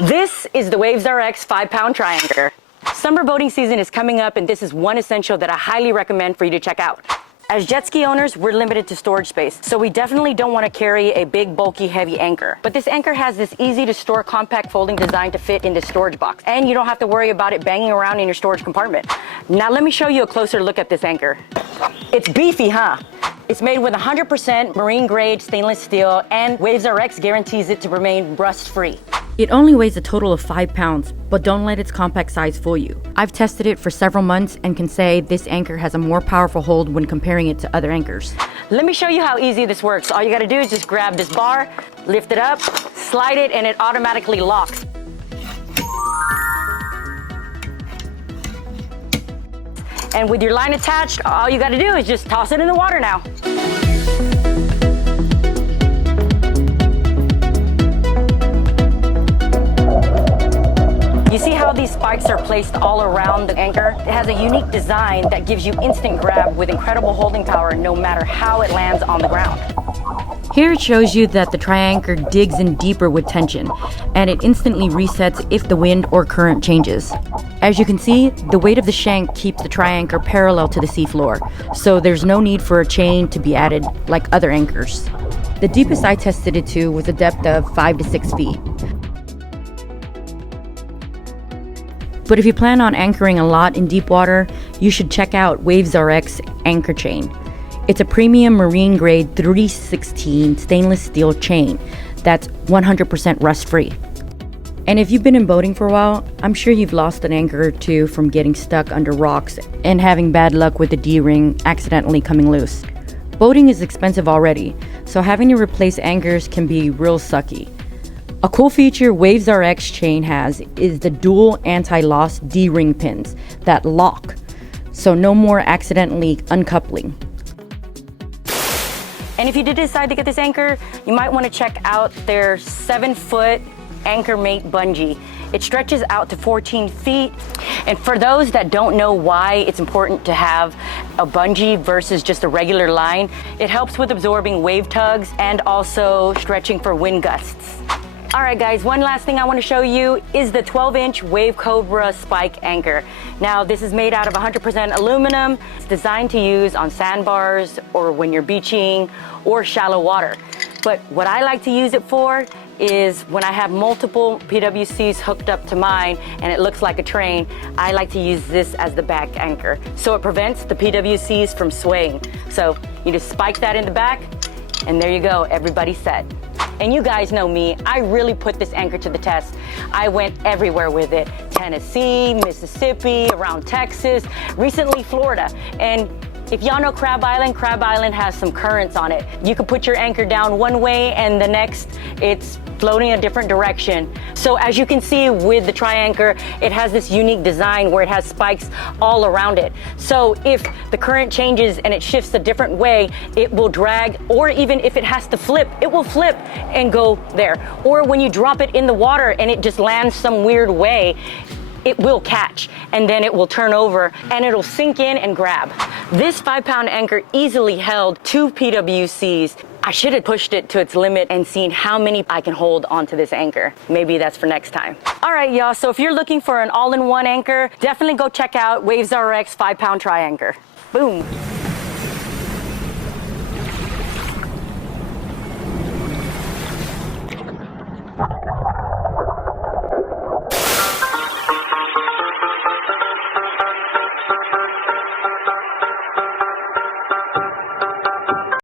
This is the WavesRX 5lb Trianchor. Summer boating season is coming up, and this is one essential that I highly recommend for you to check out. As jet ski owners, we're limited to storage space, so we definitely don't want to carry a big, bulky, heavy anchor. But this anchor has this easy to store compact folding design to fit in this storage box, and you don't have to worry about it banging around in your storage compartment. Now let me show you a closer look at this anchor. It's beefy, huh? It's made with 100% marine grade stainless steel, and WavesRX guarantees it to remain rust-free. It only weighs a total of 5 pounds, but don't let its compact size fool you. I've tested it for several months and can say this anchor has a more powerful hold when comparing it to other anchors. Let me show you how easy this works. All you gotta do is just grab this bar, lift it up, slide it, and it automatically locks. And with your line attached, all you gotta do is just toss it in the water now. You see how these spikes are placed all around the anchor? It has a unique design that gives you instant grab with incredible holding power no matter how it lands on the ground. Here it shows you that the Trianchor digs in deeper with tension, and it instantly resets if the wind or current changes. As you can see, the weight of the shank keeps the Trianchor parallel to the seafloor, so there's no need for a chain to be added like other anchors. The deepest I tested it to was a depth of 5 to 6 feet. But if you plan on anchoring a lot in deep water, you should check out WavesRX Anchor Chain. It's a premium marine grade 316 stainless steel chain that's 100% rust free. And if you've been in boating for a while, I'm sure you've lost an anchor or two from getting stuck under rocks and having bad luck with the D-ring accidentally coming loose. Boating is expensive already, so having to replace anchors can be real sucky. A cool feature WavesRX chain has is the dual anti-loss D-ring pins that lock, so no more accidentally uncoupling. And if you did decide to get this anchor, you might want to check out their 7-foot Anchor Mate bungee. It stretches out to 14 feet. And for those that don't know why it's important to have a bungee versus just a regular line, it helps with absorbing wave tugs and also stretching for wind gusts. All right, guys, one last thing I want to show you is the 12-inch Wave Cobra spike anchor. Now, this is made out of 100% aluminum. It's designed to use on sandbars or when you're beaching or shallow water. But what I like to use it for is when I have multiple PWCs hooked up to mine and it looks like a train, I like to use this as the back anchor. So it prevents the PWCs from swaying. So you just spike that in the back and there you go, everybody's set. And you guys know me, I really put this anchor to the test. I went everywhere with it. Tennessee, Mississippi, around Texas, recently Florida. And if y'all know Crab Island has some currents on it. You could put your anchor down one way and the next it's floating a different direction. So as you can see with the Trianchor, it has this unique design where it has spikes all around it. So if the current changes and it shifts a different way, it will drag, or even if it has to flip, it will flip and go there. Or when you drop it in the water and it just lands some weird way, it will catch and then it will turn over and it'll sink in and grab. This 5-pound anchor easily held 2 PWCs. I should have pushed it to its limit and seen how many I can hold onto this anchor. Maybe that's for next time. All right, y'all, so if you're looking for an all-in-one anchor, definitely go check out WavesRX 5-pound Trianchor. Boom.